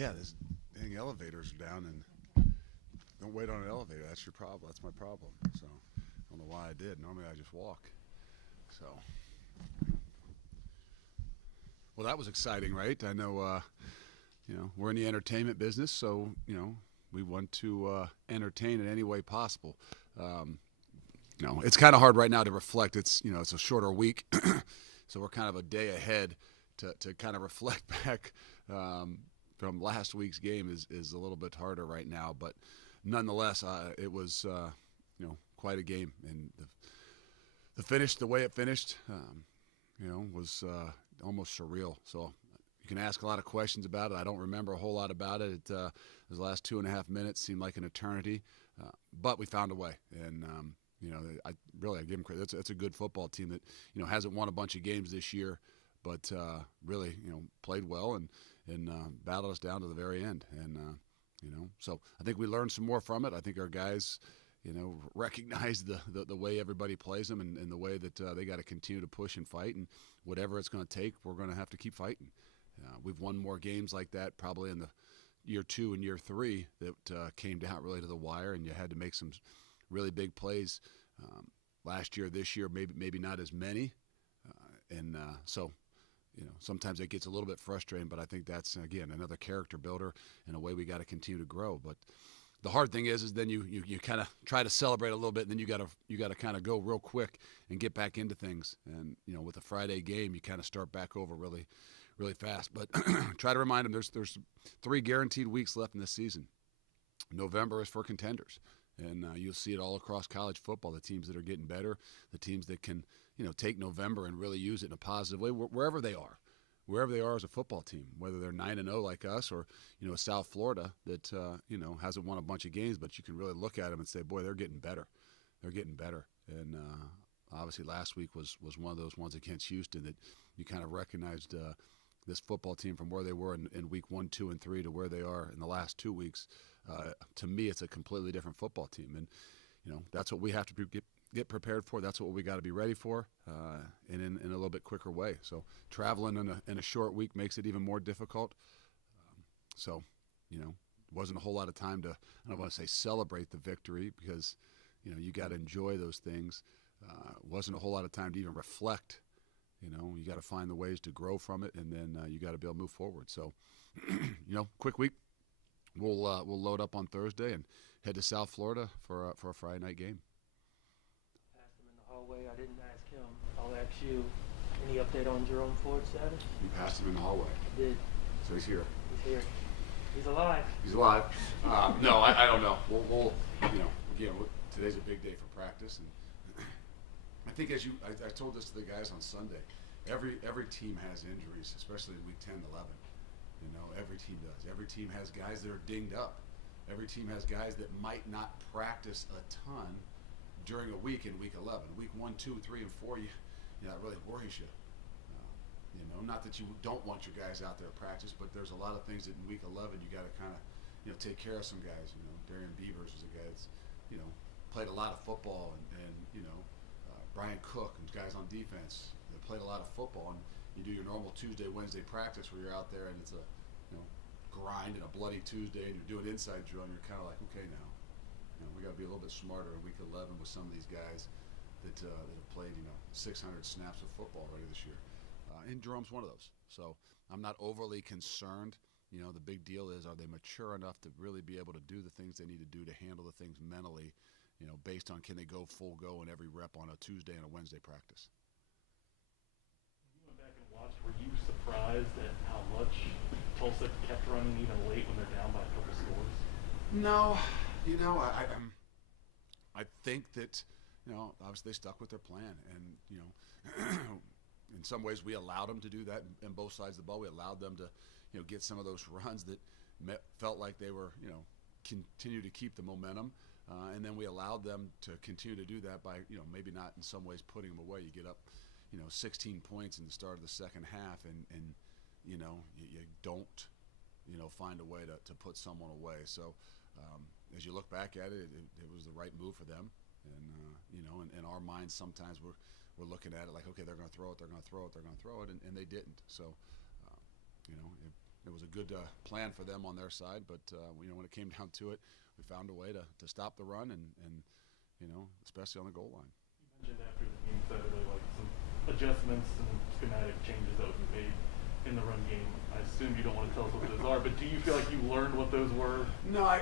Yeah, this dang elevators are down, and don't wait on an elevator. That's your problem. That's my problem. So I don't know why I did. Normally I just walk. So, well, that was exciting, right? I know, we're in the entertainment business, so we want to entertain in any way possible. Um, it's kind of hard right now to reflect. It's a shorter week, so we're kind of a day ahead to kind of reflect back. From last week's game is a little bit harder right now, but nonetheless, it was quite a game, and the finish, the way it finished, was almost surreal. So you can ask a lot of questions about it. I don't remember a whole lot about it. Those last 2.5 minutes seemed like an eternity, but we found a way, and I give them credit. That's a good football team that hasn't won a bunch of games this year, but really played well and battled us down to the very end. And so I think we learned some more from it. I think our guys recognize the way everybody plays them, and the way that they got to continue to push and fight, and whatever it's going to take, we're going to have to keep fighting. We've won more games like that probably in the year 2 and year 3 that came down really to the wire, and you had to make some really big plays last year. This year, maybe not as many, so sometimes it gets a little bit frustrating, but I think that's, again, another character builder and a way we got to continue to grow. But the hard thing is then you kind of try to celebrate a little bit, and then you got to kind of go real quick and get back into things. And with a Friday game, you kind of start back over really, really fast. But try to remind them there's 3 guaranteed weeks left in this season. November is for contenders, and you'll see it all across college football. The teams that are getting better, the teams that can take November and really use it in a positive way, wherever they are as a football team, whether they're 9-0 like us, or South Florida that hasn't won a bunch of games, but you can really look at them and say, boy, they're getting better. And obviously last week was one of those ones against Houston that you kind of recognized this football team from where they were in week 1, 2, and 3 to where they are in the last 2 weeks. To me, it's a completely different football team, and that's what we have to get prepared for. That's what we got to be ready for, and in a little bit quicker way. So traveling in a short week makes it even more difficult. So wasn't a whole lot of time to, I don't want to say celebrate the victory, because you got to enjoy those things. Wasn't a whole lot of time to even reflect. You got to find the ways to grow from it, and then you got to be able to move forward. So quick week. We'll load up on Thursday and head to South Florida for a Friday night game. Asked him in the hallway. I didn't ask him. I'll ask you. Any update on Jerome Ford's status? You passed him in the hallway. I did. So he's here. He's here. He's alive. He's alive. No, I don't know. We'll again, today's a big day for practice, and I think I told this to the guys on Sunday. Every team has injuries, especially in week 10, 11. Every team does. Every team has guys that are dinged up. Every team has guys that might not practice a ton during a week in week 11. Week 1, 2, 3, and 4, that really worries you. Not that you don't want your guys out there to practice, but there's a lot of things that in week 11 you got to kind of, take care of some guys. Darian Beavers was a guy that's, played a lot of football, and Brian Cook and guys on defense that played a lot of football. And you do your normal Tuesday, Wednesday practice where you're out there and it's a grind and a bloody Tuesday, and you're doing inside drill, and you're kind of like, okay, now we got to be a little bit smarter in week 11 with some of these guys that have played 600 snaps of football already this year. And Jerome's one of those. So I'm not overly concerned. The big deal is, are they mature enough to really be able to do the things they need to do to handle the things mentally, based on can they go full go in every rep on a Tuesday and a Wednesday practice. You went back and watched. Were you surprised at how much Tulsa kept running even late when they're down by a couple scores? No, I think that obviously they stuck with their plan, and in some ways we allowed them to do that in both sides of the ball. We allowed them to get some of those runs that felt like they were continue to keep the momentum, and then we allowed them to continue to do that by maybe not in some ways putting them away. You get up 16 points in the start of the second half, and you don't find a way to put someone away. So as you look back at it, it was the right move for them. And in our minds sometimes we're looking at it like, okay, they're going to throw it, and they didn't. So it was a good plan for them on their side. But when it came down to it, we found a way to stop the run and especially on the goal line. You mentioned after the game Saturday, like some adjustments and schematic changes that would be made in the run game. I assume you don't want to tell us what those are, but do you feel like you learned what those were? No,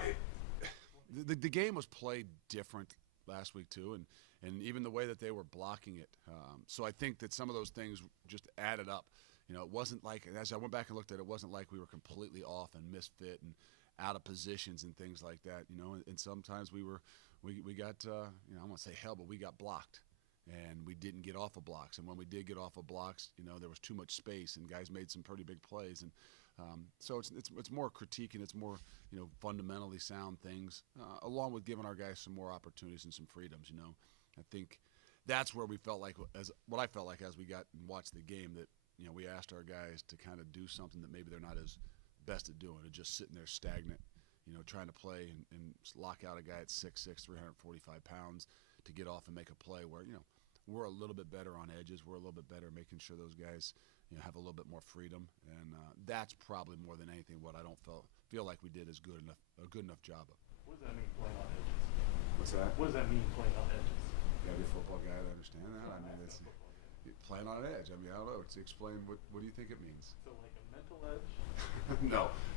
the game was played different last week too, and even the way that they were blocking it. So I think that some of those things just added up. It wasn't like, as I went back and looked at it, it wasn't like we were completely off and misfit and out of positions and things like that. And sometimes we got I won't say hell, but we got blocked. And we didn't get off of blocks. And when we did get off of blocks, there was too much space, and guys made some pretty big plays. And so it's more critique, and it's more fundamentally sound things, along with giving our guys some more opportunities and some freedoms. I think that's where we felt like, as what I felt like as we got and watched the game, that we asked our guys to kind of do something that maybe they're not as best at doing, of just sitting there stagnant, trying to play and lock out a guy at 6'6", 345 pounds to get off and make a play where we're a little bit better on edges. We're a little bit better making sure those guys have a little bit more freedom, and that's probably more than anything what I don't feel like we did a good enough job of. What does that mean, playing on edges? What's that? What does that mean, playing on edges? You gotta be a football guy to understand that. I mean, it's playing on an edge. I mean, I don't know. To explain what do you think it means? So like a mental edge?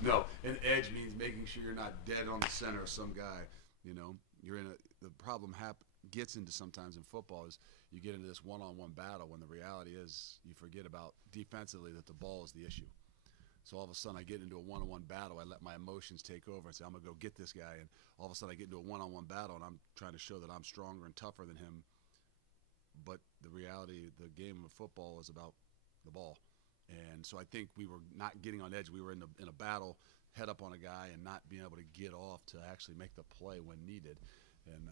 No. An edge means making sure you're not dead on the center of some guy. You're in the problem gets into sometimes in football is you get into this one-on-one battle when the reality is you forget about defensively that the ball is the issue. So all of a sudden I get into a one-on-one battle. I let my emotions take over and say, I'm going to go get this guy. And all of a sudden I get into a one-on-one battle and I'm trying to show that I'm stronger and tougher than him. But the reality, the game of football is about the ball. And so I think we were not getting on edge. We were in a battle, head up on a guy, and not being able to get off to actually make the play when needed. And,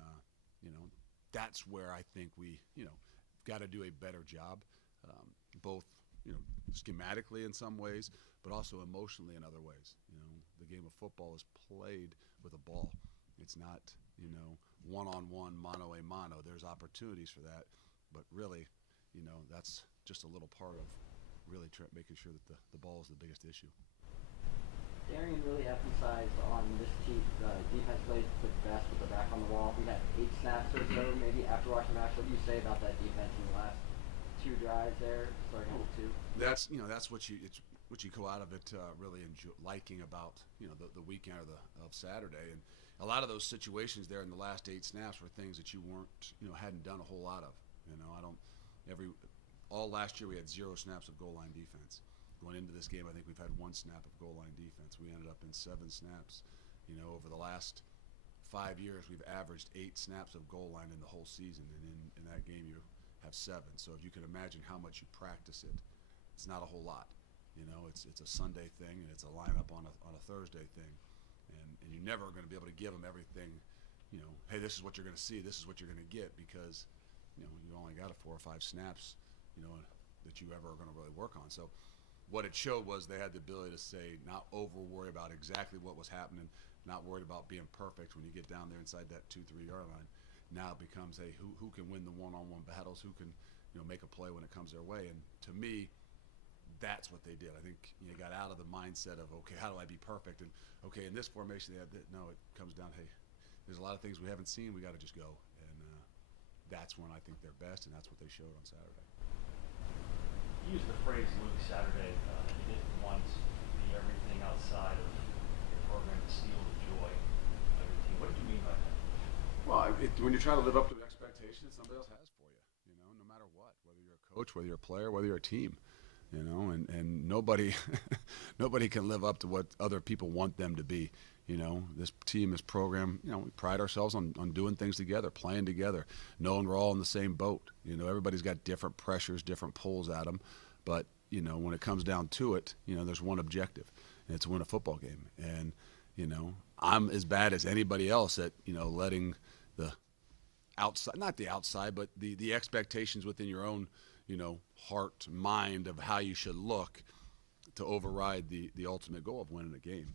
that's where I think we, got to do a better job, both, schematically in some ways, but also emotionally in other ways. The game of football is played with a ball. It's not, one-on-one, mano a mano. There's opportunities for that, but really, that's just a little part of really making sure that the ball is the biggest issue. Darian really emphasized on this team, defense played the best with the back on the wall. We had 8 snaps or so, maybe after watching the match. What do you say about that defense in the last 2 drives there, starting with 2? That's what you go out of it really liking about the weekend of Saturday, and a lot of those situations there in the last 8 snaps were things that you weren't hadn't done a whole lot of. All last year we had 0 snaps of goal line defense. Going into this game, I think we've had 1 snap of goal line defense. We ended up in 7 snaps. Over the last 5 years, we've averaged 8 snaps of goal line in the whole season, and in that game you have 7. So if you can imagine how much you practice it, it's not a whole lot. It's a Sunday thing, and it's a lineup on a Thursday thing, and you're never going to be able to give them everything. Hey, this is what you're going to see. This is what you're going to get, because you only got 4 or 5 snaps, that you ever are going to really work on. So what it showed was they had the ability to say, not over worry about exactly what was happening, not worried about being perfect when you get down there inside that 2-3 yard line. Now it becomes, hey, who can win the one-on-one battles? Who can make a play when it comes their way? And to me, that's what they did. I think you got out of the mindset of, okay, how do I be perfect? And okay, in this formation they have that. No, it comes down, hey, there's a lot of things we haven't seen. We got to just go. And that's when I think they're best, and that's what they showed on Saturday. You used the phrase, Luke, Saturday. You didn't want the everything outside of your program to steal the joy of your team. What did you mean by that? Well, when you try to live up to the expectations that somebody else has for you, no matter what, whether you're a coach, whether you're a player, whether you're a team, and nobody can live up to what other people want them to be. This team, this program, we pride ourselves on doing things together, playing together, knowing we're all in the same boat. Everybody's got different pressures, different pulls at them, but when it comes down to it, there's one objective, and it's to win a football game. And I'm as bad as anybody else at letting the outside, not the outside, but the expectations within your own heart, mind of how you should look to override the ultimate goal of winning a game.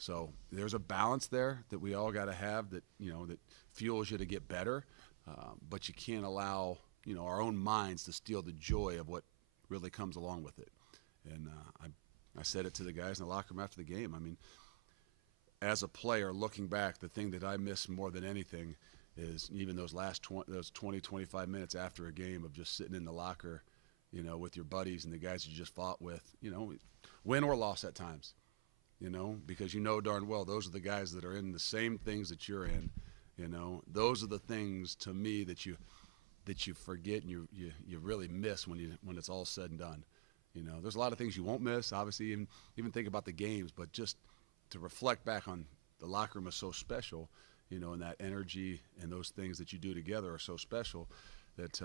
So there's a balance there that we all got to have that that fuels you to get better, but you can't allow our own minds to steal the joy of what really comes along with it. And I said it to the guys in the locker room after the game. I mean, as a player, looking back, the thing that I miss more than anything is even those last 20, 25 minutes after a game of just sitting in the locker, you know, with your buddies and the guys you just fought with, you know, win or loss at times, you know, because you know darn well those are the guys that are in the same things that you're in, you know. Those are the things to me that you forget and you really miss when it's all said and done. You know, there's a lot of things you won't miss, obviously, even think about the games, but just to reflect back on the locker room is so special, you know, and that energy and those things that you do together are so special that,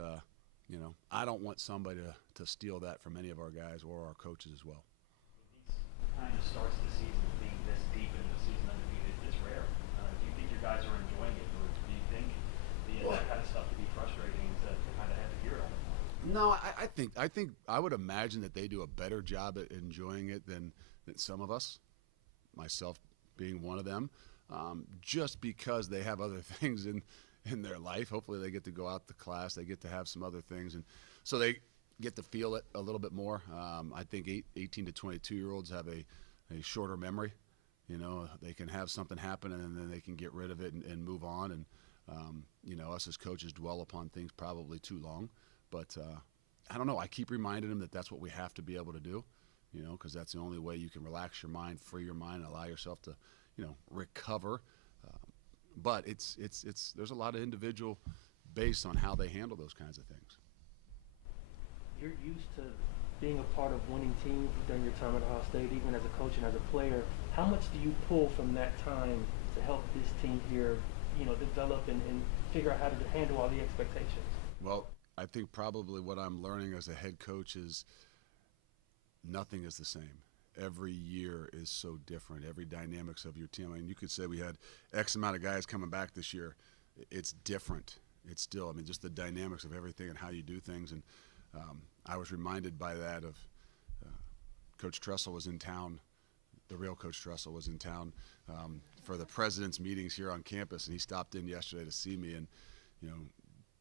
you know, I don't want somebody to steal that from any of our guys or our coaches as well. These kind of starts the season being this deep into the season undefeated, it's rare. Do you think your guys are enjoying it, or do you think that kind of stuff to be frustrating to kind of have to hear it all the time? No, I think I would imagine that they do a better job at enjoying it than some of us, myself being one of them, just because they have other things in their life. Hopefully they get to go out to class, they get to have some other things, and so they get to feel it a little bit more. I think 18 to 22-year-olds have a shorter memory. You know, they can have something happen and then they can get rid of it and move on. And, you know, us as coaches dwell upon things probably too long. But I don't know. I keep reminding them that that's what we have to be able to do, you know, because that's the only way you can relax your mind, free your mind, and allow yourself to, you know, recover. But there's a lot of individual based on how they handle those kinds of things. You're used to being a part of winning teams during your time at Ohio State, even as a coach and as a player. How much do you pull from that time to help this team here, you know, develop and figure out how to handle all the expectations? Well, I think probably what I'm learning as a head coach is nothing is the same. Every year is so different. Every dynamics of your team. I mean, you could say we had X amount of guys coming back this year. It's different. It's still, I mean, just the dynamics of everything and how you do things. And I was reminded by that of Coach Tressel was in town. The real Coach Tressel was in town for the president's meetings here on campus, and he stopped in yesterday to see me, and you know,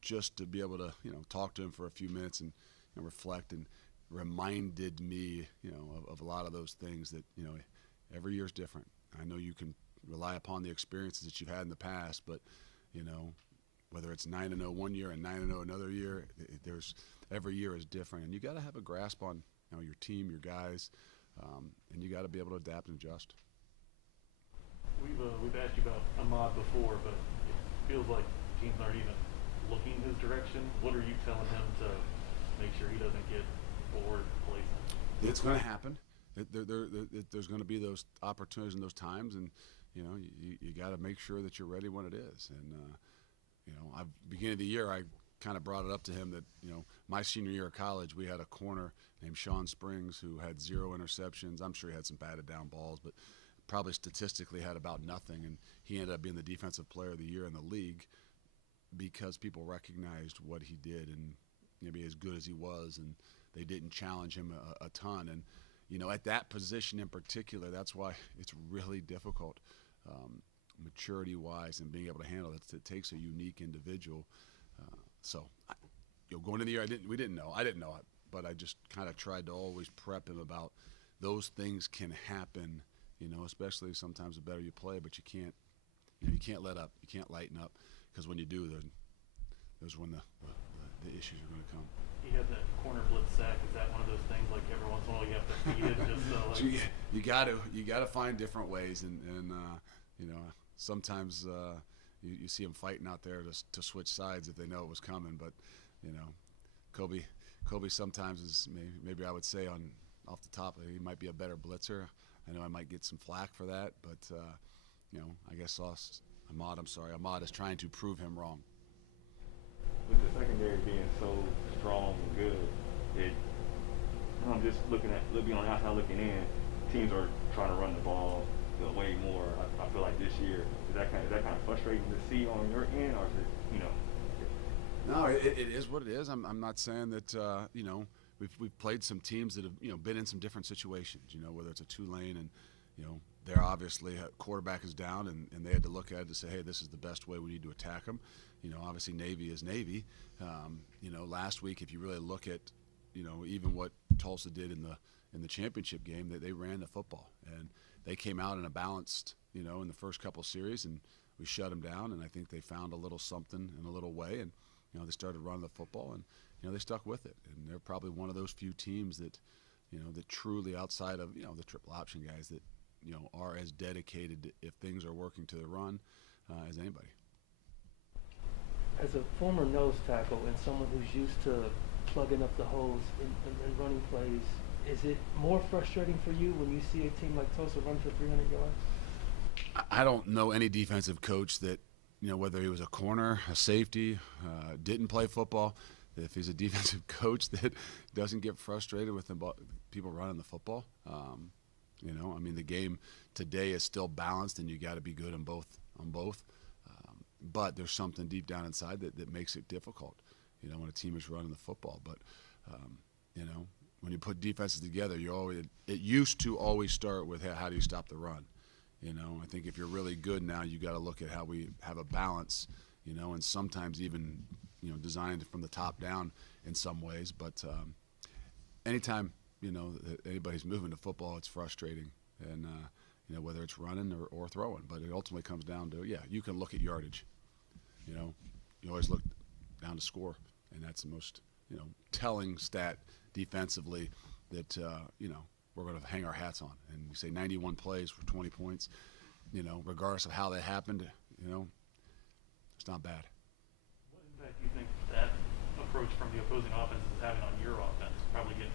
just to be able to, you know, talk to him for a few minutes and reflect, and reminded me, you know, of a lot of those things that, you know, every year is different. I know you can rely upon the experiences that you've had in the past, but you know, whether it's 9-0 one year and 9-0 another year, there's every year is different, and you got to have a grasp on, you know, your team, your guys, and you got to be able to adapt and adjust. We've asked you about Ahmad before, but it feels like teams aren't even looking his direction. What are you telling him to make sure he doesn't get bored, complacent? It's going to happen. There's going to be those opportunities and those times, and you know, you got to make sure that you're ready when it is. And you know, beginning of the year, I kind of brought it up to him that, you know, my senior year of college, we had a corner named Sean Springs who had 0 interceptions. I'm sure he had some batted down balls, but probably statistically had about nothing. And he ended up being the defensive player of the year in the league because people recognized what he did and maybe as good as he was, and they didn't challenge him a ton. And, you know, at that position in particular, that's why it's really difficult, maturity-wise, and being able to handle it. It takes a unique individual. So, you know, going into the year, I didn't know it, but I just kind of tried to always prep him about those things can happen, you know, especially sometimes the better you play, but you can't let up, you can't lighten up, because when you do, there's when the issues are going to come. He had that corner blitz sack. Is that one of those things like every once in a while you have to feed it just so like? So you got to find different ways, and you know, sometimes you see them fighting out there to switch sides if they know it was coming. But you know, Kobe sometimes is maybe I would say off the top, he might be a better blitzer. I know I might get some flack for that, but you know, I guess Ahmad is trying to prove him wrong. With the secondary being so strong and good, I'm just looking on the outside looking in, teams are trying to run the ball way more. I feel like this year, is that kind of frustrating to see on your end, or is it, you know? No, it is what it is. I'm not saying that you know, we've played some teams that have, you know, been in some different situations. You know, whether it's a Tulane and, you know, they're obviously quarterback is down, and they had to look at it to say, hey, this is the best way we need to attack them. You know, obviously Navy is Navy. You know, last week, if you really look at, you know, even what Tulsa did in the championship game, that they ran the football. And they came out in a balanced, in the first couple series, and we shut them down. And I think they found a little something in a little way, and they started running the football, and they stuck with it. And they're probably one of those few teams that, that truly, outside of the triple option guys, that are as dedicated if things are working to the run as anybody. As a former nose tackle and someone who's used to plugging up the holes in running plays, is it more frustrating for you when you see a team like Tulsa run for 300 yards? I don't know any defensive coach that, whether he was a corner, a safety, didn't play football, if he's a defensive coach that doesn't get frustrated with people running the football. The game today is still balanced, and you got to be good on both. But there's something deep down inside that makes it difficult, when a team is running the football. But, when you put defenses together, it used to always start with how do you stop the run. I think if you're really good now, you got to look at how we have a balance, and sometimes even, designed from the top down in some ways. But anytime, that anybody's moving to football, it's frustrating. And, whether it's running or throwing. But it ultimately comes down to, you can look at yardage. You always look down to score, and that's the most, telling stat defensively that, we're going to hang our hats on. And we say 91 plays for 20 points, regardless of how that happened, it's not bad. What impact do you think that approach from the opposing offense is having on your offense? Probably getting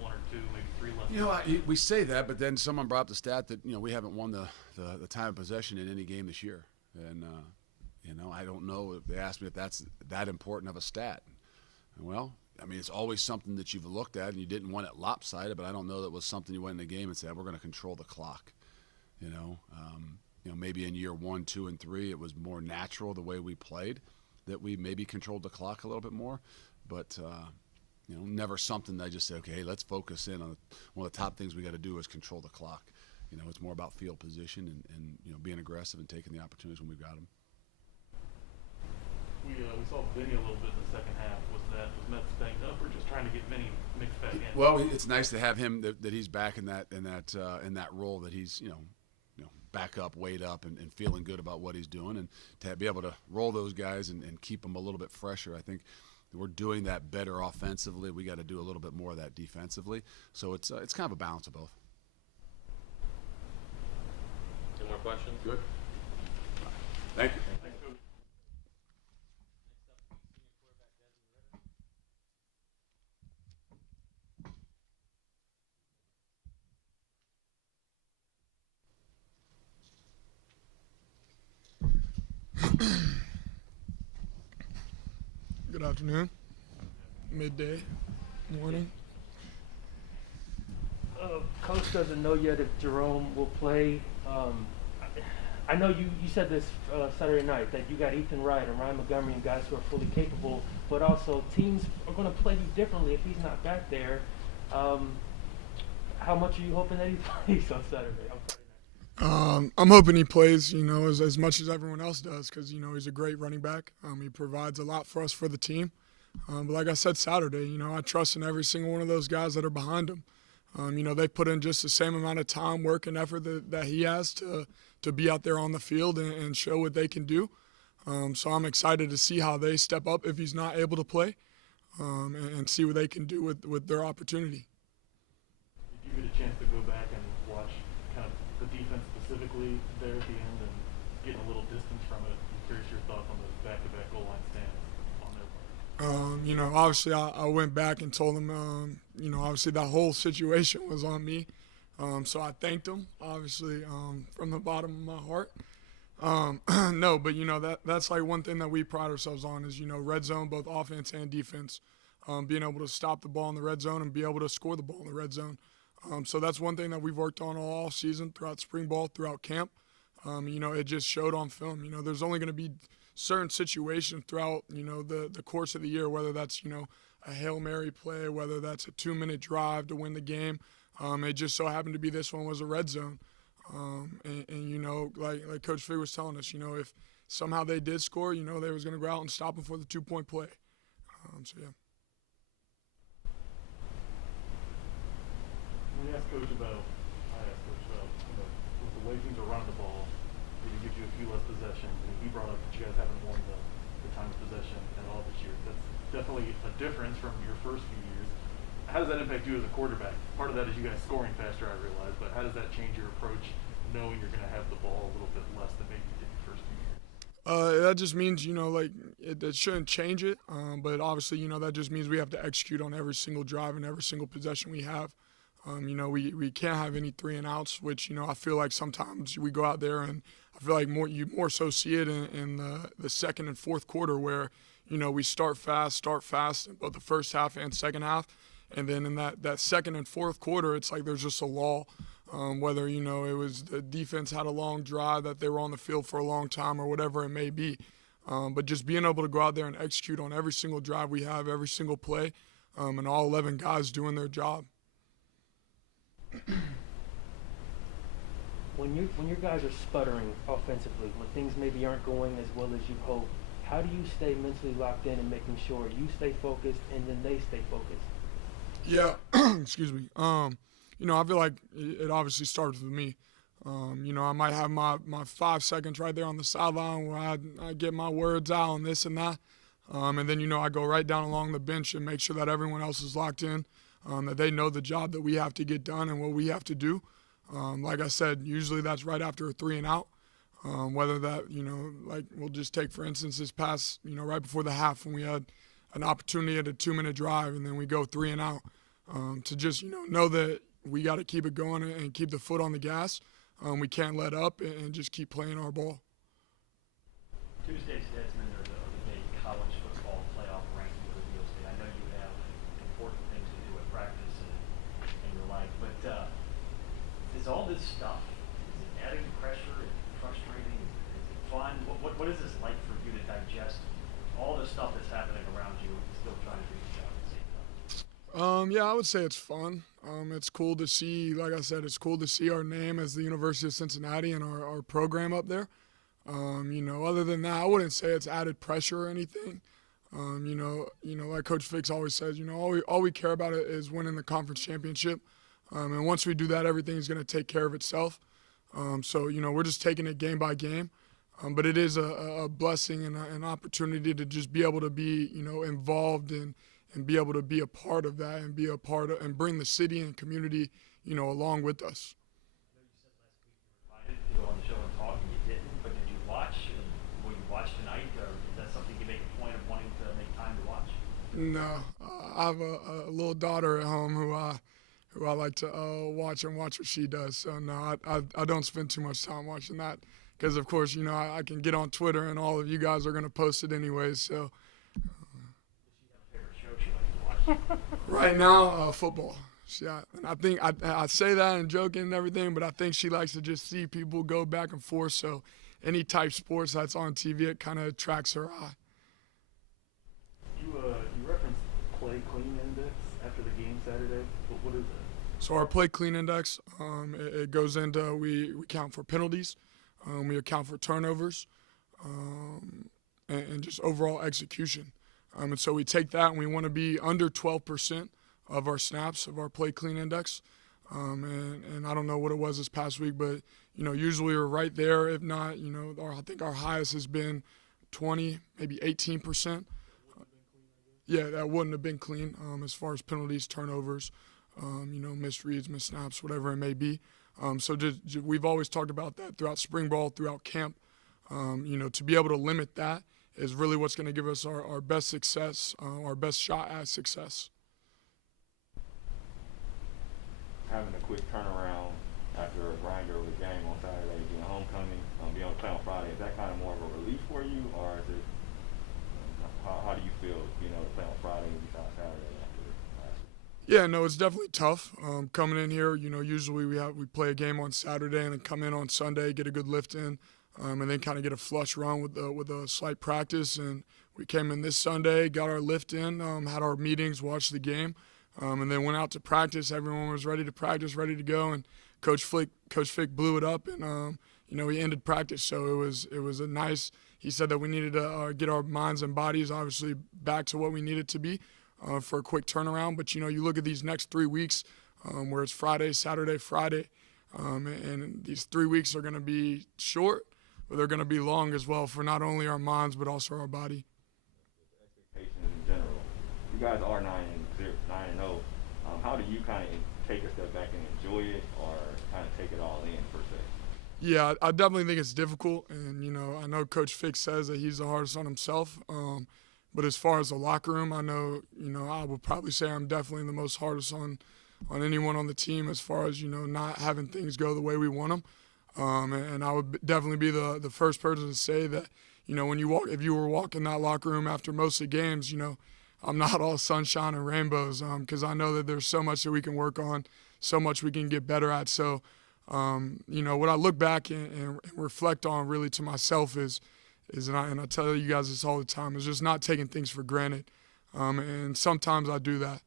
one or two, maybe three less. We say that, but then someone brought up the stat that, we haven't won the time of possession in any game this year. And, I don't know if they asked me if that's that important of a stat. Well, it's always something that you've looked at, and you didn't want it lopsided, but I don't know that was something you went in the game and said, we're going to control the clock. Maybe in year 1, 2, and 3, it was more natural the way we played, that we maybe controlled the clock a little bit more. But, never something that I just say, okay, hey, let's focus in on one of the top things we got to do is control the clock. It's more about field position and being aggressive and taking the opportunities when we've got them. We saw Vinny a little bit in the second half. Was Metz banged up, or just trying to get Vinny mixed back in? Well, it's nice to have him that he's back in that role, that he's back up, weight up, and feeling good about what he's doing, and to be able to roll those guys and keep them a little bit fresher. I think we're doing that better offensively. We got to do a little bit more of that defensively. So it's kind of a balance of both. Any more questions? Good. Thank you. Thanks, Coach. Good afternoon, midday, morning. Coach doesn't know yet if Jerome will play. I know you said this Saturday night, that you got Ethan Wright and Ryan Montgomery and guys who are fully capable, but also teams are going to play you differently if he's not back there. How much are you hoping that he plays on Saturday? I'm hoping he plays, as much as everyone else does, because, he's a great running back. He provides a lot for us for the team. But like I said Saturday, I trust in every single one of those guys that are behind him. They put in just the same amount of time, work, and effort that he has to be out there on the field and show what they can do. So I'm excited to see how they step up if he's not able to play, and see what they can do with their opportunity. Did you get a chance to go back and watch kind of the defense specifically there at the end and getting a little distance from it? I'm curious your thoughts on those back-to-back goal line stands on their part. Obviously I went back and told them, obviously that whole situation was on me. So I thanked them, obviously, from the bottom of my heart. No, but, that's like one thing that we pride ourselves on is, red zone, both offense and defense, being able to stop the ball in the red zone and be able to score the ball in the red zone. So that's one thing that we've worked on all season, throughout spring ball, throughout camp. It just showed on film. There's only going to be certain situations throughout, the course of the year, whether that's, a Hail Mary play, whether that's a 2-minute drive to win the game. It just so happened to be this one was a red zone. Like Coach Fickell was telling us, if somehow they did score, they was going to go out and stop them for the 2-point play. So, yeah. When you ask Coach about, I asked Coach about, with the way teams are running the ball, maybe gives you a few less possessions, and he brought up that you guys haven't won the time of possession at all this year. That's definitely a difference from your first few years. How does that impact you as a quarterback? Part of that is you guys scoring faster, I realize, but how does that change your approach, knowing you're going to have the ball a little bit less than maybe you did your first few years? That just means, like, it shouldn't change it. But obviously, that just means we have to execute on every single drive and every single possession we have. We can't have any 3 and outs, which, I feel like sometimes we go out there and I feel like you more so see it in the second and fourth quarter where, we start fast in both the first half and second half. And then in that second and fourth quarter, it's like there's just a lull. Whether, it was the defense had a long drive that they were on the field for a long time or whatever it may be. But just being able to go out there and execute on every single drive we have, every single play, and all 11 guys doing their job. When your guys are sputtering offensively, when things maybe aren't going as well as you hope, how do you stay mentally locked in and making sure you stay focused and then they stay focused? Yeah, excuse me. I feel like it obviously starts with me. I might have my 5 seconds right there on the sideline where I get my words out on this and that. And then, I go right down along the bench and make sure that everyone else is locked in, that they know the job that we have to get done and what we have to do. Like I said, usually that's right after a 3 and out. Whether that, like we'll just take, for instance, this past, right before the half when we had an opportunity at a 2-minute drive and then we go 3 and out. To just, know that we got to keep it going and keep the foot on the gas. We can't let up and just keep playing our ball. Tuesday, Statesman, are the big college football playoff ranking for the state. I know you have important things to do at practice and your life, but is all this stuff, is it adding pressure? Is it frustrating? Is it fun? What is this like for you to digest all the stuff that's happening around you and still trying to do your job at the same time? Yeah, I would say it's fun. It's cool to see, like I said, it's cool to see our name as the University of Cincinnati and our program up there. Other than that, I wouldn't say it's added pressure or anything. Like Coach Fickell always says, all we care about is winning the conference championship. And once we do that, everything's going to take care of itself. So, we're just taking it game by game. But it is a blessing and an opportunity to just be able to be, involved and be able to be a part of that and be a part of and bring the city and community, along with us. I know you said last week you were invited to go on the show and talk, and you didn't, but did you watch? Will you watch tonight, or is that something you make a point of wanting to make time to watch? No, I have a little daughter at home who I like to watch what she does. So no, I don't spend too much time watching that because, of course, I can get on Twitter and all of you guys are going to post it anyways. So. Right now, football. And I think I say that and joking and everything, but I think she likes to just see people go back and forth. So any type sports that's on TV, it kind of attracts her eye. You referenced play clean index after the game Saturday. What is that? So our play clean index, it goes into we count for penalties, we account for turnovers, and just overall execution. And so we take that and we want to be under 12% of our snaps of our play clean index. And I don't know what it was this past week, but, usually we're right there. If not, I think our highest has been 20, maybe 18%. Yeah, that wouldn't have been clean as far as penalties, turnovers, missed reads, missed snaps, whatever it may be. So we've always talked about that throughout spring ball, throughout camp. To be able to limit that is really what's going to give us our best success, our best shot at success. Having a quick turnaround after a grinder of the game on Saturday, being homecoming, being able to play on Friday, is that kind of more of a relief for you, or is it? How do you feel being able to play on Friday besides Saturday after last week? Yeah, no, it's definitely tough. Coming in here, usually we play a game on Saturday and then come in on Sunday, get a good lift in. And then kind of get a flush run with a slight practice. And we came in this Sunday, got our lift in, had our meetings, watched the game, and then went out to practice. Everyone was ready to practice, ready to go. And Coach Fick blew it up, and he ended practice. So it was a nice. He said that we needed to get our minds and bodies obviously back to what we needed to be for a quick turnaround. But you look at these next 3 weeks. where it's Friday, Saturday, Friday. And these 3 weeks are going to be short, but they're going to be long as well for not only our minds but also our body. Expectations in general. You guys are 9-0. How do you kind of take a step back and enjoy it, or kind of take it all in per se? Yeah, I definitely think it's difficult, and I know Coach Fick says that he's the hardest on himself. But as far as the locker room, I know I would probably say I'm definitely the most hardest on anyone on the team as far as not having things go the way we want them. And I would definitely be the first person to say that when if you were walking that locker room after most of the games, I'm not all sunshine and rainbows, because I know that there's so much that we can work on, so much we can get better at. So, what I look back and reflect on really to myself is and I tell you guys this all the time, is just not taking things for granted. And sometimes I do that.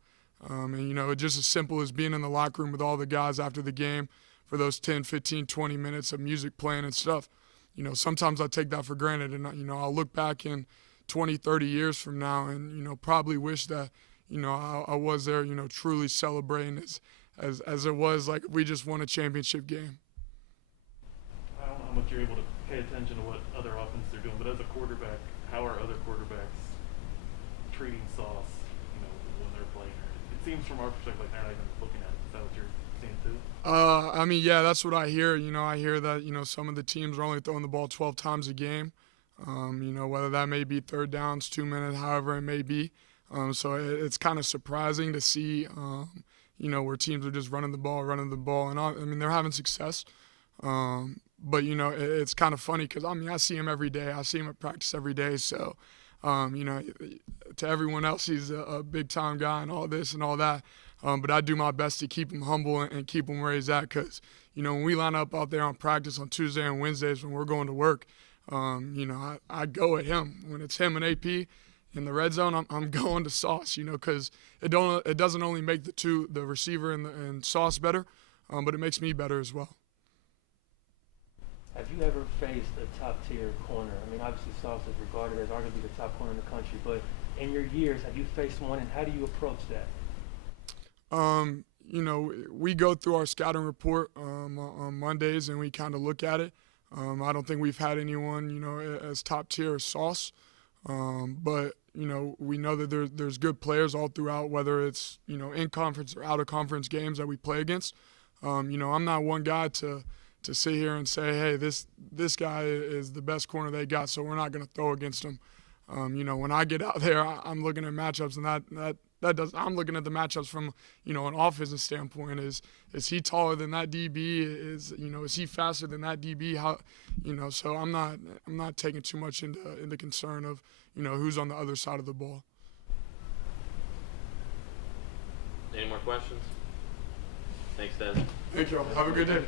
And, it's just as simple as being in the locker room with all the guys after the game for those 10, 15, 20 minutes of music playing and stuff. Sometimes I take that for granted, and, I'll look back in 20, 30 years from now and, probably wish that, I was there, truly celebrating as it was like we just won a championship game. I don't know how much you're able to pay attention to what other offenses are doing, but as a quarterback, how are other quarterbacks treating Sauce, when they're playing her? It seems from our perspective like they're not even looking at it. Is that what you're seeing too? Yeah, that's what I hear. I hear that, some of the teams are only throwing the ball 12 times a game. Whether that may be third downs, 2 minutes, however it may be. So it's kind of surprising to see, where teams are just running the ball. And they're having success. But, it's kind of funny because, I see him every day. I see him at practice every day. So, to everyone else, he's a big-time guy and all this and all that. But I do my best to keep him humble and keep him where he's at because, when we line up out there on practice on Tuesday and Wednesdays when we're going to work, I go at him. When it's him and AP in the red zone, I'm going to Sauce, because it doesn't only make the receiver and Sauce better, but it makes me better as well. Have you ever faced a top-tier corner? Obviously Sauce is regarded as arguably the top corner in the country, but in your years, have you faced one, and how do you approach that? We go through our scouting report on Mondays, and we kind of look at it. I don't think we've had anyone, as top tier as Sauce. But, we know that there's good players all throughout, whether it's, in conference or out of conference games that we play against. I'm not one guy to sit here and say, hey, this guy is the best corner they got, so we're not going to throw against him. When I get out there, I'm looking at matchups, and I'm looking at the matchups from, an offensive standpoint. Is he taller than that DB? Is he faster than that DB? How, so I'm not taking too much into concern of, who's on the other side of the ball. Any more questions? Thanks, Des. Thank you all. Have a good day.